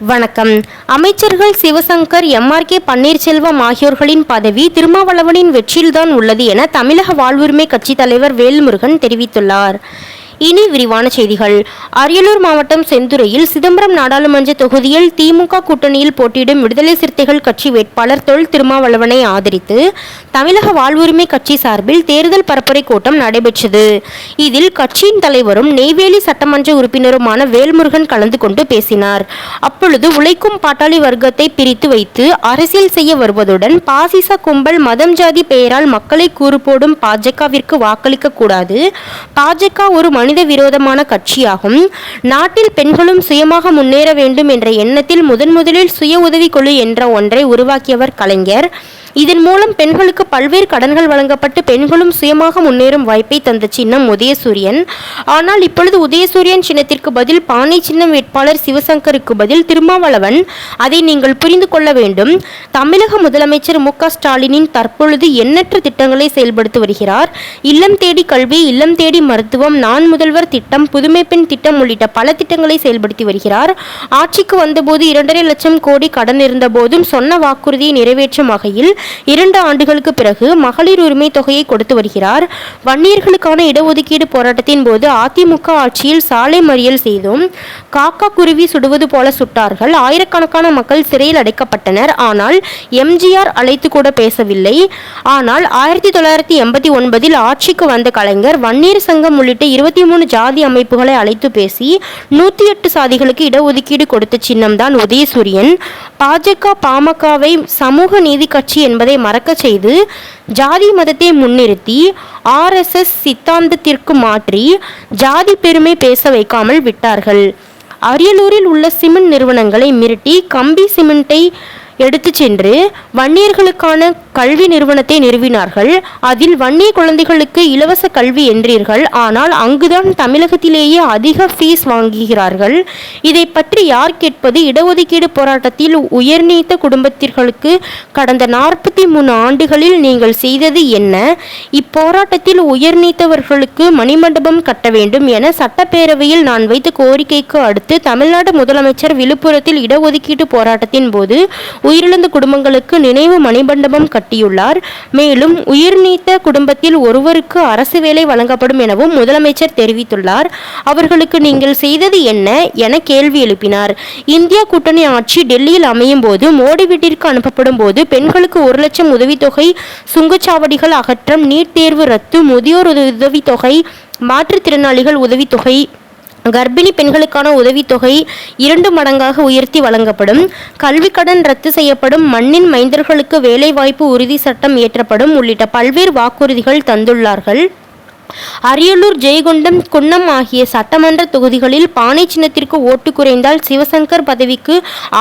வணக்கம். அமைச்சர்கள் சிவசங்கர் எம்ஆர்கே பன்னீர்செல்வம் ஆகியோர்களின் பதவி திருமாவளவனின் வெற்றியில்தான் உள்ளது என தமிழக வாழ்வுரிமை கட்சித் தலைவர் வேல்முருகன் தெரிவித்துள்ளார். இனி விரிவான செய்திகள். அரியலூர் மாவட்டம் செந்துறையில் சிதம்பரம் நாடாளுமன்ற தொகுதியில் திமுக கூட்டணியில் போட்டியிடும் விடுதலை சிறுத்தைகள் கட்சி வேட்பாளர் தொல் திருமாவளவனை ஆதரித்து தமிழக வாழ்வுரிமை கட்சி சார்பில் தேர்தல் பரப்புரை கூட்டம் நடைபெற்றது. இதில் கட்சியின் தலைவரும் நெய்வேலி சட்டமன்ற உறுப்பினருமான வேல்முருகன் கலந்து கொண்டு பேசினார். அப்பொழுது உழைக்கும் பாட்டாளி வர்க்கத்தை பிரித்து வைத்து அரசியல் செய்ய வருவதுடன் பாசிச கும்பல் மதம் ஜாதி பெயரால் மக்களை கூறு போடும் பாஜகவிற்கு வாக்களிக்க கூடாது. பாஜக ஒரு மனு மனித விரோதமான கட்சியாகும். நாட்டில் பெண்களும் சுயமாக முன்னேற வேண்டும் என்ற எண்ணத்தில் முதன் முதலில் சுய உதவிக்குழு என்ற ஒன்றை உருவாக்கியவர் கலைஞர். இதன் மூலம் பெண்களுக்கு பல்வேறு கடன்கள் வழங்கப்பட்டு பெண்களும் சுயமாக முன்னேறும் வாய்ப்பை தந்த சின்னம் உதயசூரியன். ஆனால் இப்பொழுது உதயசூரியன் சின்னத்திற்கு பதில் பானை சின்னம் வேட்பாளர் சிவசங்கருக்கு பதில் திருமாவளவன். அதை நீங்கள் புரிந்து கொள்ள வேண்டும். தமிழக முதலமைச்சர் மு ஸ்டாலினின் தற்பொழுது எண்ணற்ற திட்டங்களை செயல்படுத்தி வருகிறார். இல்லம் தேடி கல்வி இல்லம் தேடி மருத்துவம் நான் முதல்வர் திட்டம் புதுமை பெண் திட்டம் உள்ளிட்ட பல திட்டங்களை செயல்படுத்தி வருகிறார். ஆட்சிக்கு வந்தபோது இரண்டரை லட்சம் கோடி கடன் இருந்தபோதும் சொன்ன வாக்குறுதியை நிறைவேற்றும் வகையில் இரண்டு ஆண்டுகளுக்கு பிறகு மகளிர் உரிமை தொகையை கொடுத்து வருகிறார். வன்னியர்களுக்கான இடஒதுக்கீடு போராட்டத்தின் போது அதிமுக ஆட்சியில் சாலை மறியல் செய்தும் காக்கா குருவி சுடுவது போல சுட்டார்கள். ஆயிரக்கணக்கான மக்கள் சிறையில் அடைக்கப்பட்டனர். ஆனால் எம்ஜிஆர் அழைத்து கூட பேசவில்லை. ஆனால் ஆயிரத்தி தொள்ளாயிரத்தி எண்பத்தி ஒன்பதில் ஆட்சிக்கு வந்த கலைஞர் வன்னியர் சங்கம் உள்ளிட்ட இருபத்தி மூணு ஜாதி அமைப்புகளை அழைத்து பேசி நூற்றி எட்டு சாதிகளுக்கு இடஒதுக்கீடு கொடுத்த சின்னம்தான் உதயசூரியன். பாஜக பாமகவை சமூக நீதி கட்சி என்பதை மறக்க செய்து ஜாதி மதத்தை முன்னிறுத்தி ஆர்எஸ்எஸ் சித்தாந்தத்திற்கு மாற்றி ஜாதி பெருமை பேச வைக்காமல் விட்டார்கள். அரியலூரில் உள்ள சிமெண்ட் நிறுவனங்களை மிரட்டி கம்பி சிமெண்ட்டை எடுத்து சென்று வன்னியர்களுக்கான கல்வி நிறுவனத்தை நிறுவினார்கள். அதில் வன்னிய குழந்தைகளுக்கு இலவச கல்வி என்றீர்கள். ஆனால் அங்குதான் தமிழகத்திலேயே அதிக ஃபீஸ் வாங்குகிறார்கள். இதை பற்றி யார் கேட்பது? இடஒதுக்கீடு போராட்டத்தில் உயர்நீத்த குடும்பத்திற்கு கடந்த நாற்பத்தி மூணு ஆண்டுகளில் நீங்கள் செய்தது என்ன? இப்போராட்டத்தில் உயர்நீத்தவர்களுக்கு மணிமண்டபம் கட்ட வேண்டும் என சட்டப்பேரவையில் நான் வைத்த கோரிக்கைக்கு அடுத்து தமிழ்நாடு முதலமைச்சர் விழுப்புரத்தில் இடஒதுக்கீட்டு போராட்டத்தின் போது உயிரிழந்த குடும்பங்களுக்கு நினைவு மணிமண்டபம் கட்டியுள்ளார். மேலும் உயிர்நீத்த குடும்பத்தில் ஒருவருக்கு அரசு வேலை வழங்கப்படும் எனவும் முதலமைச்சர் தெரிவித்துள்ளார். அவர்களுக்கு நீங்கள் செய்தது என்ன என கேள்வி எழுப்பினார். இந்தியா கூட்டணி ஆட்சி டெல்லியில் அமையும் போது மோடி வீட்டிற்கு அனுப்பப்படும் போது பெண்களுக்கு ஒரு லட்சம் உதவித்தொகை சுங்கச்சாவடிகள் அகற்றம் நீட் தேர்வு ரத்து முதியோர் உதவித்தொகை மாற்றுத்திறனாளிகள் உதவித்தொகை கர்ப்பிணி பெண்களுக்கான உதவித்தொகை இரண்டு மடங்காக உயர்த்தி வழங்கப்படும். கல்விக்கடன் ரத்து செய்யப்படும். மண்ணின் மைந்தர்களுக்கு வேலைவாய்ப்பு உறுதி சட்டம் இயற்றப்படும். உள்ளிட்ட பல்வேறு வாக்குறுதிகள் தந்துள்ளார்கள். அரியலூர் ஜெயகொண்டம் குன்னம் ஆகிய சட்டமன்ற தொகுதிகளில் பானை சின்னத்திற்கு ஓட்டு குறைந்தால் சிவசங்கர் பதவிக்கு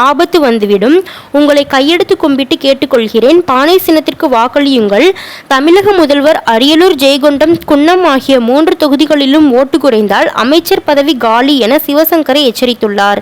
ஆபத்து வந்துவிடும். உங்களை கையெடுத்து கும்பிட்டு கேட்டுக்கொள்கிறேன். பானை சின்னத்திற்கு வாக்களியுங்கள். தமிழக முதல்வர் அரியலூர் ஜெயகொண்டம் குன்னம் ஆகிய மூன்று தொகுதிகளிலும் ஓட்டு குறைந்தால் அமைச்சர் பதவி காலி என சிவசங்கரை எச்சரித்துள்ளார்.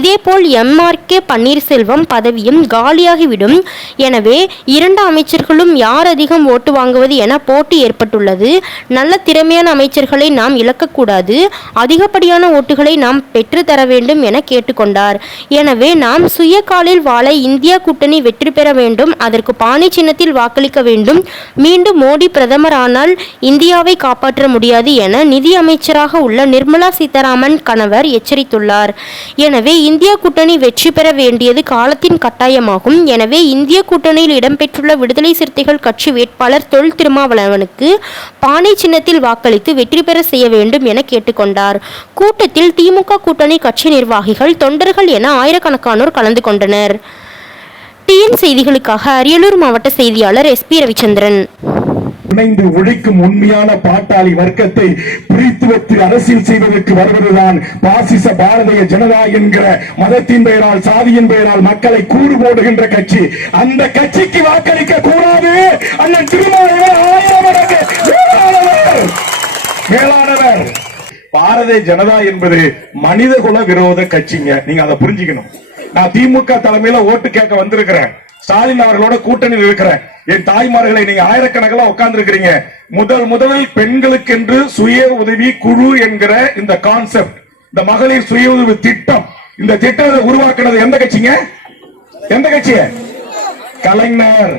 இதேபோல் எம்ஆர்கே பன்னீர்செல்வம் பதவியும் காலியாகிவிடும். எனவே இரண்டு அமைச்சர்களும் யார் அதிகம் ஓட்டு வாங்குவது என போட்டி ஏற்பட்டுள்ளது. நல்ல திறமையான அமைச்சர்களை நாம் இழக்கக்கூடாது அதிகப்படியான ஓட்டுகளை நாம் பெற்றுத்தர வேண்டும் என கேட்டுக்கொண்டார். எனவே நாம் சுய காலில் வாழ இந்தியா கூட்டணி வெற்றி பெற வேண்டும் அதற்கு பானை சின்னத்தில் வாக்களிக்க வேண்டும். மீண்டும் மோடி பிரதமர் ஆனால் இந்தியாவை காப்பாற்ற முடியாது என நிதி அமைச்சராக உள்ள நிர்மலா சீதாராமன் கணவர் எச்சரித்துள்ளார். எனவே இந்தியா கூட்டணி வெற்றி பெற வேண்டியது காலத்தின் கட்டாயமாகும். எனவே இந்திய கூட்டணியில் இடம்பெற்றுள்ள விடுதலை சிறுத்தைகள் கட்சி வேட்பாளர் தொல் திருமாவளவனுக்கு பானை சின்னத்தில் வாக்களித்து வெற்றி பெற செய்ய வேண்டும் என கேட்டுக்கொண்டார். கூட்டத்தில் திமுக கூட்டணி கட்சி நிர்வாகிகள் தொண்டர்கள் என ஆயிரக்கணக்கானோர் கலந்து கொண்டனர். டிஎன் செய்திகளுக்காக அரியலூர் மாவட்ட செய்தியாளர் எஸ் பி ரவிச்சந்திரன். இணைந்து ஒழிக்கும் உண்மையான பாட்டாளி வர்க்கத்தை பிரித்து வைத்து அரசியல் செய்வதற்கு வருவதுதான் பாசிச பாரதிய ஜனதா என்கிற மதத்தின் பெயரால் சாதியின் பெயரால் மக்களை கூறு போடுகின்ற கட்சி. அந்த கட்சிக்கு வாக்களிக்க கூடாது. அண்ணன் திருமாவளவர் ஆயிரம் மேலானவர். மேலானவர். பாரதிய ஜனதா என்பது மனிதகுல விரோத கட்சிங்க. நீங்க அதை புரிஞ்சுக்கணும். நான் திமுக தலைமையில ஓட்டு கேட்க வந்திருக்கிறேன். ஸ்டாலின் அவர்களோட கூட்டணியில் இருக்கிறேன். என் தாய்மார்களை நீங்க ஆயிரக்கணக்கில் உட்கார்ந்து இருக்கிறீங்க முதல் முதலில் பெண்களுக்கென்று சுய உதவி குழு என்கிற இந்த கான்செப்ட் இந்த மகளிர் சுய உதவி திட்டம் இந்த திட்டத்தை உருவாக்குனது எந்த கட்சிங்க? எந்த கட்சி கலைஞர்.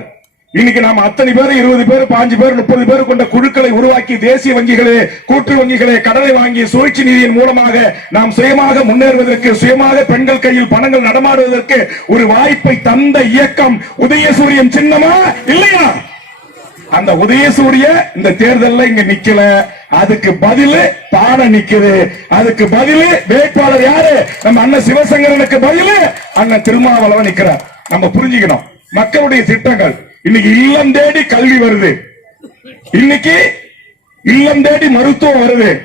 இன்னைக்கு நாம அத்தனை பேர் இருபது பேர் பாஞ்சு பேர் முப்பது பேர் கொண்ட குழுக்களை உருவாக்கி தேசிய வங்கிகளே கூட்டு வங்கிகளே கடனை வாங்கி சுழற்சி நிதியின் மூலமாக நாம் சுயமாக முன்னேறுவதற்கு சுயமாக பெண்கள் கையில் பணங்கள் நடமாடுவதற்கு ஒரு வாய்ப்பை தந்த இயக்கம் உதயசூரியன் சின்னமா இல்லையா? அந்த உதயசூரிய இந்த தேர்தல்ல இங்க நிக்கல. அதுக்கு பதிலு பானை நிக்குது. அதுக்கு பதிலு வேட்பாளர் யாரு? நம்ம அண்ணன் சிவசங்கரனுக்கு பதிலு அண்ணன் திருமாவளவன் நிக்கிறார். நம்ம புரிஞ்சுக்கணும். மக்களுடைய திட்டங்கள். இன்னைக்கு இல்லம் தேடி கல்வி வருது. இன்னைக்கு இல்லம் தேடி மருத்துவம் வருது.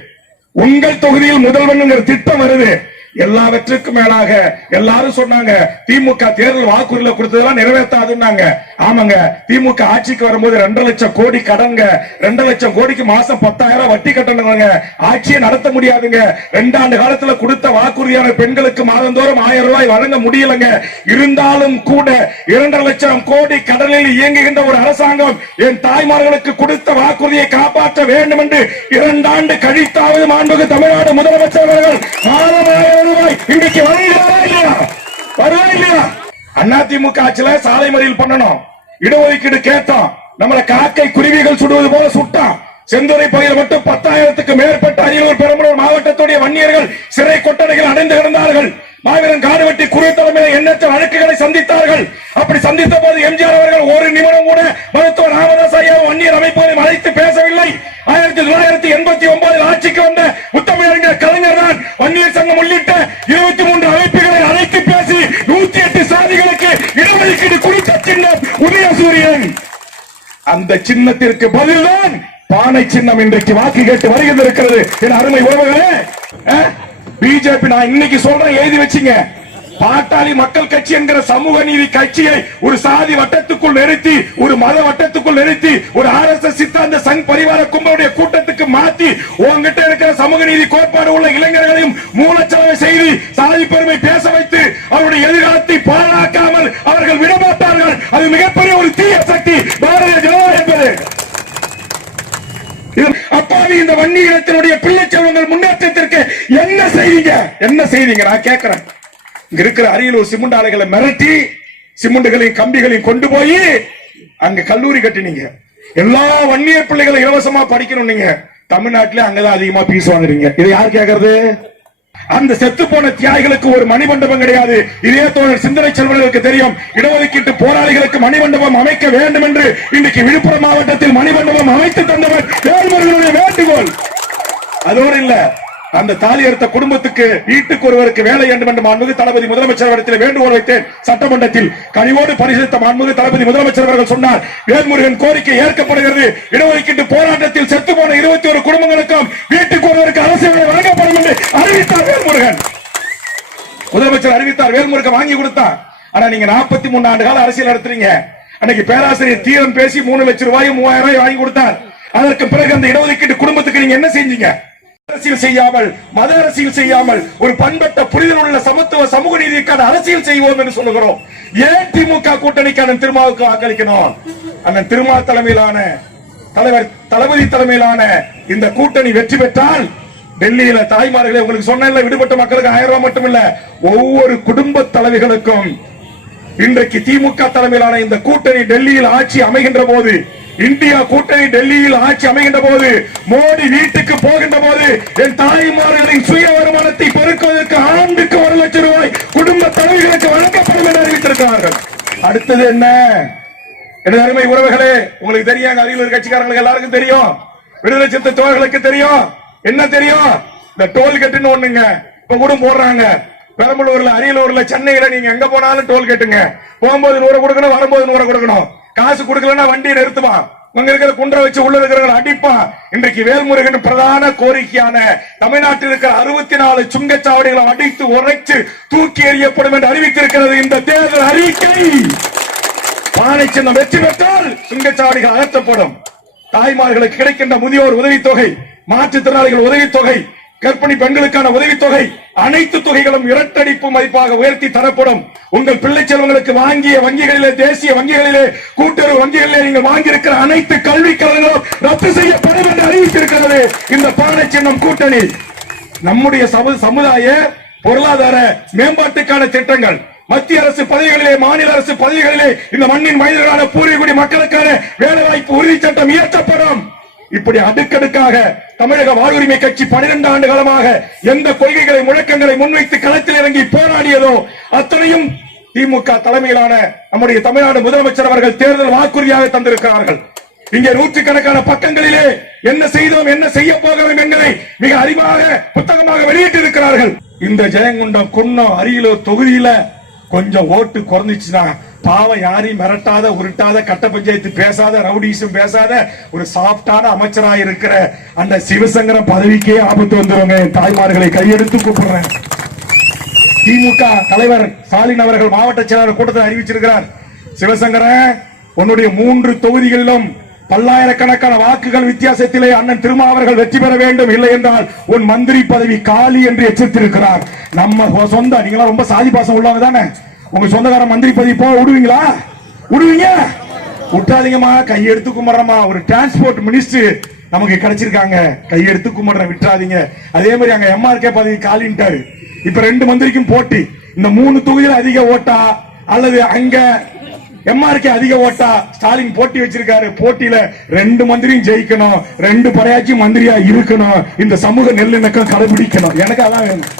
உங்கள் தொகுதியில் முதல்வன் திட்டம் வருது. எல்லாவற்றுக்கும் மேலாக எல்லாரும் சொன்னாங்க திமுக தேர்தல் வாக்குறுதியில கொடுத்ததெல்லாம் நிறைவேற்றாதுன்னாங்க. ஆமாங்க திமுக ஆட்சிக்கு வரும்போது ரெண்டு லட்சம் கோடி கடன்ங்க ரெண்டு லட்சம் கோடிக்கு மாசம் பத்தாயிரம் வட்டி கட்டணுங்க. ஆட்சியை நடத்த முடியாதுங்க. ரெண்டாண்டு காலத்துல கொடுத்த வாக்குறுதியான பெண்களுக்கு மாதந்தோறும் ஆயிரம் ரூபாய் வழங்க முடியலங்க. இருந்தாலும் கூட இரண்டரை லட்சம் கோடி கடலில் இயங்குகின்ற ஒரு அரசாங்கம் என் தாய்மார்களுக்கு கொடுத்த வாக்குறுதியை காப்பாற்ற வேண்டும் என்று இரண்டாண்டு கழித்தாவது மாண்புக்கு தமிழ்நாடு முதலமைச்சர் அவர்கள் மாதம் ரூபாய் இன்றைக்கு வருகிறாரா இல்லையா? அதிமுக ஆட்சியில சாலை மறியல் பண்ணணும். இடஒதுக்கீடு கேட்டோம். நம்மள காக்கை குருவிகள் சுடுவது போல சுட்டான் செந்துறை பகுதியில் மட்டும் பத்தாயிரத்துக்கு மேற்பட்ட அரியலூர் பெரம்பலூர் மாவட்டத்துடைய வன்னியர்கள் சிறை கொட்டடைகள் அடைந்து கிடந்தார்கள். மாவீரன் காடுவெட்டி குரு தலைமையில் எண்ணற்ற வழக்குகளை சந்தித்தார்கள். அப்படி சந்தித்த போது எம்ஜிஆர் அவர்கள் ஒரு நிமிடம் கூட மருத்துவர் ராமதாஸ் ஐயா வன்னியர் அமைப்புகளை அழைத்து பேசவில்லை. ஆயிரத்தி தொள்ளாயிரத்தி எண்பத்தி ஒன்பதில் ஆட்சிக்கு வந்த முத்தமிழறிஞர் கலைஞர் தான் வன்னியர் சங்கம் உள்ளிட்ட இருபத்தி மூன்று அமைப்புகளை அழைத்து பேசி நூத்தி எட்டு சாதிகளுக்கு இடஒதுக்கீடு கொடுத்த சின்னம் சூரியன் அந்த சின்னத்திற்கு பதில்தான் பானை சின்னம் இன்றைக்கு வாக்கு கேட்டு வருகிறது என் அருமை உறவுகளே பிஜேபி நான் இன்னைக்கு சொல்றேன் எழுதி வச்சுங்க. பாட்டாளி மக்கள் கட்சி என்கிற சமூக நீதி கட்சியை ஒரு சாதி வட்டத்துக்குள் நிறுத்தி ஒரு மத வட்டத்துக்குள் நிறுத்தி ஒரு ஆர் எஸ் எஸ் சித்தாந்த சங் பரிவார கும்பலுடைய கூட்டத்துக்கு மாத்தி உங்ககிட்ட இருக்கிற சமூக நீதி கோட்பாடு உள்ள இளைஞர்களையும் மூலச்சலவை செய்து சாதி பெருமை பேச வைத்து அவருடைய எதிர்காலத்தை பாழாக்காமல் அவர்கள் விடமாட்டார்கள். அது மிகப்பெரிய ஒரு தீய சக்தி. பாரதிய ஜனதா என்பது. அப்பாவி இந்த வன்னி இனத்தினுடைய பிள்ளை செல்வங்கள் முன்னேற்றத்திற்கு என்ன செய்தீங்க? என்ன செய்தீங்க? நான் கேட்கிறேன் இங்க இருக்கிற அரியலூர் சிமெண்ட் ஆலைகளை மிரட்டி சிமெண்டுகளையும் கம்பிகளையும் கொண்டு போய் அங்க கல்லூரி கட்டினீங்க. எல்லா வன்னிய பிள்ளைகளும் இலவசமா படிக்கணும் நீங்க. தமிழ்நாட்டிலே அங்கதான் அதிகமா பீஸ் வாங்குறீங்க. இதை யார் கேக்குறது? அந்த செத்து போன தியாகிகளுக்கு ஒரு மணிமண்டபம் கிடையாது. இதே தோழர் சிந்தனை செல்வர்களுக்கு தெரியும். இடஒதுக்கீட்டு போராளிகளுக்கு மணிமண்டபம் அமைக்க வேண்டும் என்று இன்றைக்கு விழுப்புரம் மாவட்டத்தில் மணிமண்டபம் அமைத்து தந்தவர் வேல்முருகனுடைய வேண்டுகோள். அதோடு இல்ல அந்த தாலி அறுத்த குடும்பத்துக்கு வீட்டுக்கு ஒருவருக்கு வேலை வேண்டும் என்று மாண்புமிகு தளபதி முதலமைச்சர் இடத்தில் வேண்டுகோள் வைத்தேன். சட்டமன்றத்தில் கனிவோடு பரிசீலித்த மாண்புமிகு தளபதி முதலமைச்சர் அவர்கள் சொன்னார் வேல்முருகன் கோரிக்கை ஏற்கப்படுகிறது. இடஒதுக்கீட்டு போராட்டத்தில் செத்து போன இருபத்தி ஒரு குடும்பங்களுக்கும் வீட்டுக்கு ஒருவருக்கு அரசு வேலை வழங்கப்படும் என்று அறிவித்தார் வேல்முருகன். முதலமைச்சர் அறிவித்தார் வேல்முருகன் வாங்கி கொடுத்தார். ஆனா நீங்க நாற்பத்தி மூணு ஆண்டு கால அரசியல் நடத்துறீங்க. அன்னைக்கு பேராசிரியர் தீரம் பேசி மூணு லட்சம் ரூபாயும் மூவாயிரம் ரூபாய் வாங்கி கொடுத்தார். அதற்கு பிறகு அந்த இடஒதுக்கீட்டு குடும்பத்துக்கு நீங்க என்ன செஞ்சீங்க? அரசியல் செய்யாமல் மத அரசியல் செய்யாமல் ஒரு பண்பட்ட புரிதல் உள்ள சமத்துவ சமூக நீதிக்கான அரசியல் செய்வோம் என்று சொல்லுகிறோம். ஏன் திமுக கூட்டணிக்கு அண்ணன் திருமாவுக்கு வாக்களிக்கணும்? அண்ணன் திருமா தலைமையிலான தலைவர் தளபதி தலைமையிலான இந்த கூட்டணி வெற்றி பெற்றால் டெல்லியில தாய்மார்களே உங்களுக்கு சொன்ன விடுபட்ட மக்களுக்கு ஆயிரம் ரூபாய் மட்டும் இல்ல ஒவ்வொரு குடும்ப தலைவிகளுக்கும் இன்றைக்கு திமுக தலைமையிலான இந்த கூட்டணி டெல்லியில் ஆட்சி அமைகின்ற போது இந்தியா கூட்டணி டெல்லியில் ஆட்சி அமைகின்ற போது மோடி வீட்டுக்கு போகின்ற போது என் தாய்மார்களின் சுய வருமானத்தை பெருக்குவதற்கு ஆண்டுக்கு ஒரு லட்சம் ரூபாய் குடும்ப தலைவர்களுக்கு வழங்கப்படும் என்று அறிவித்திருக்கிறார்கள். அடுத்தது என்ன? எனது அருமை உறவுகளே உங்களுக்கு தெரியும் அருகில் கட்சிக்காரங்களுக்கு எல்லாருக்கும் தெரியும். விடுதலை சித்த தோழர்களுக்கு தெரியும். என்ன தெரியும்? இந்த டோல்கேட்டுன்னு ஒண்ணுங்க. இப்ப கூட போடுறாங்க. பெரம்பலூர்ல அரியலூர்ல சென்னையில நீங்க எங்க போனாலும் டோல் கேட்டுங்க. போகும்போது நூறு கொடுக்கணும் வரும்போது நூறு கொடுக்கணும். காசு கொடுக்கலன்னா வண்டியை நிறுத்துவான். அங்க இருக்கிற குன்ற வச்சு உள்ள இருக்கிறவங்க அடிப்பான். இன்றைக்கு வேல்முருகன் பிரதான கோரிக்கையான தமிழ்நாட்டில் இருக்கிற அறுபத்தி நாலு சுங்கச்சாவடிகளை அடித்து உரைச்சு தூக்கி எறியப்படும் என்று அறிவித்திருக்கிறது இந்த தேர்தல் அறிக்கை. பானை சின்னம் வெற்றி பெற்றால் சுங்கச்சாவடிகள் அகற்றப்படும். தாய்மார்களுக்கு கிடைக்கின்ற முதியோர் உதவித்தொகை மாற்றுத்திறனாளிகள் உதவித்தொகை கர்ப்பிணி பெண்களுக்கான உதவித்தொகை அனைத்து தொகைகளும் இரட்டடிப்பு மதிப்பாக உயர்த்தி தரப்படும். உங்கள் பிள்ளை செல்வங்களுக்கு வாங்கிய வங்கிகளிலே தேசிய வங்கிகளிலே கூட்டுறவு வங்கிகளிலே நீங்கள் வாங்கியிருக்கிற அனைத்து கல்வி கடன்களும் ரத்து செய்யப்படும் என்று அறிவித்திருக்கிறது இந்த பானை சின்னம் கூட்டணி. நம்முடைய சமுதாய பொருளாதார மேம்பாட்டுக்கான திட்டங்கள். மத்திய அரசு பதவிகளிலே மாநில அரசு பதவிகளிலே இந்த மண்ணின் மனிதர்களான பூர்வீகுடி மக்களுக்கான வேலை வாய்ப்பு உறுதி சட்டம் இயற்றப்படும். இப்படி அடுக்கடுக்காக தமிழக வாழ்வுரிமை கட்சி 12 ஆண்டு காலமாக எந்த கொள்கைகளை முழக்கங்களை முன்வைத்து களத்தில் இறங்கி போராடியதோ அத்தனையும் திமுக தலைமையிலான நம்முடைய தமிழ்நாடு முதலமைச்சர் அவர்கள் தேர்தல் வாக்குறுதியாக தந்திருக்கிறார்கள். இங்கே நூற்றுக்கணக்கான பக்கங்களிலே என்ன செய்தோம் என்ன செய்ய போகிறோம் என்பதை மிக அறிவாக புத்தகமாக வெளியிட்டு இருக்கிறார்கள் இந்த ஜெயங்கொண்டம் குன்னம் அரியலூர் தொகுதியில கொஞ்சம் ஓட்டு குறைஞ்சிச்சுன்னா பாவம் யாரையும் மிரட்டாத உருட்டாத கட்ட பஞ்சாயத்து பேசாத ரவுடிஷும் பேசாத ஒரு சாஃப்டான அமைச்சரா இருக்கிற அந்த சிவசங்கர பதவிக்கே ஆபத்து வந்துருங்க. தாய்மார்களை கையெடுத்து கூப்பிடுறேன். திமுக தலைவர் ஸ்டாலின் அவர்கள் மாவட்ட செயலாளர் கூட்டத்தில் அறிவிச்சிருக்கிறார். சிவசங்கரன் உன்னுடைய மூன்று தொகுதிகளிலும் பல்லாயிரக்கணக்கான வாக்குகள் வித்தியாசத்திலே அண்ணன் திருமாவர்கள் வெற்றி பெற வேண்டும். இல்லை என்றால் உன் மந்திரி பதவி காலி என்று எச்சரித்திருக்கிறார். நம்ம சொந்த நீங்களா ரொம்ப சாதி பாசம் உள்ளவங்க தானே? உங்க சொந்தக்கார மந்திரி பதவி போக விடுவீங்களா? விடுவீங்க? விட்டாதீங்கம்மா கையெடுத்து கும்பிடுறமா ஒரு டிரான்ஸ்போர்ட் மினிஸ்டர் நமக்கு கிடைச்சிருக்காங்க. கையெடுத்து கும்பிடுறேன் விட்டுறாதீங்க. அதே மாதிரி அங்க எம்ஆர்கே பதவி காலின்ட்டாரு. இப்ப ரெண்டு மந்திரிக்கும் போட்டி. இந்த மூணு தொகுதியில் அதிக ஓட்டா அல்லது அங்க எம்ஆர்கே அதிக ஓட்டா ஸ்டாலின் போட்டி வச்சிருக்காரு. போட்டியில ரெண்டு மந்திரியும் ஜெயிக்கணும். ரெண்டு படையாச்சும் மந்திரியா இருக்கணும். இந்த சமூக நல்லிணக்கம் கடைபிடிக்கணும். எனக்கு அதான் வேணும்.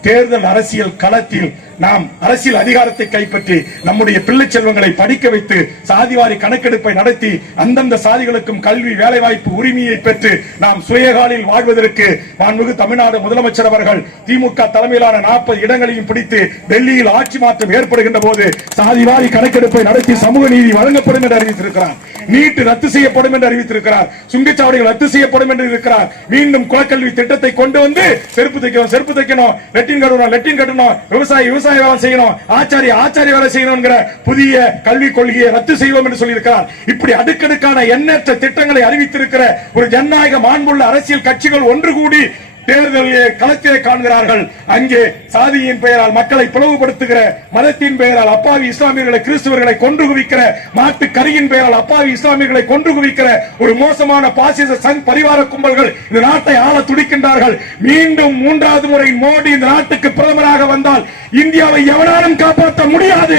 தேர்தல் அரசியல் களத்தில் நாம் அரசியல் அதிகாரத்தை கைப்பற்றி நம்முடைய பிள்ளை செல்வங்களை படிக்க வைத்து சாதிவாரி கணக்கெடுப்பை நடத்தி அந்தந்த சாதிகளுக்கும் கல்வி வேலைவாய்ப்பு உரிமையை பெற்று நாம் சுயகாலில் வாழ்வதற்கு மாண்புமிகு தமிழ்நாடு முதலமைச்சர் அவர்கள் திமுக தலைமையிலான நாற்பது இடங்களையும் பிடித்து டெல்லியில் ஆட்சி மாற்றம் ஏற்படுகின்ற போது சாதிவாரி கணக்கெடுப்பை நடத்தி சமூக நீதி வழங்கப்படும் என்று அறிவித்திருக்கிறார். நீட் ரத்து செய்யப்படும் என்று அறிவித்திருக்கிறார். சுங்கச்சாவடிகள் ரத்து செய்யப்படும் என்று இருக்கிறார். மீண்டும் குலக்கல்வி திட்டத்தை கொண்டு வந்து செருப்பு தைக்கணும் செருப்பு தைக்கணும். லெட்டின் கட்டணும் லெட்டின் கட்டணும். விவசாயி விவசாய வேலை செய்யணும். ஆச்சாரிய ஆச்சாரிய வேலை செய்யணுங்கிற புதிய கல்விக் கொள்கையை ரத்து செய்வோம் என்று சொல்லியிருக்கிறார். இப்படி அடுக்கடுக்கான எண்ணற்ற திட்டங்களை அறிவித்திருக்கிற ஒரு ஜனநாயக மாண்புள்ள அரசியல் கட்சிகள் ஒன்று கூடி தேர்தலிலே களத்திலே காண்கிறார்கள். அங்கே சாதியின் பெயரால் மக்களை பிளவுபடுத்துகிற மதத்தின் பெயரால் அப்பாவி இஸ்லாமியர்களை கிறிஸ்துவர்களை கொன்று குவிக்கிற மாட்டு கரியின் பெயரால் அப்பாவி இஸ்லாமியர்களை கொன்று குவிக்கிற ஒரு மோசமான பாசிச சங் பரிவார கும்பல்கள் இந்த நாட்டை ஆள துடிக்கின்றார்கள். மீண்டும் மூன்றாவது முறை மோடி இந்த நாட்டுக்கு பிரதமராக வந்தால் இந்தியாவை எவனாலும் காப்பாற்ற முடியாது.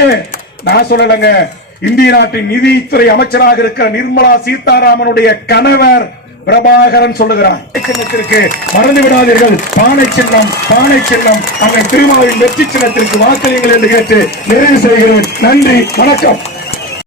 நான் சொல்லலங்க. இந்திய நாட்டின் நிதித்துறை அமைச்சராக இருக்கிற நிர்மலா சீதாராமனுடைய கணவர் பிரபாகரன் சொல்லுகிறான். சின்னத்திற்கு மறந்து விடாதீர்கள். பானை சின்னம் பானை சின்னம். அங்கே திருமாவின் வெற்றி சின்னத்திற்கு வாக்களியுங்கள் என்று கேட்டு நிறைவு செய்கிறேன். நன்றி வணக்கம்.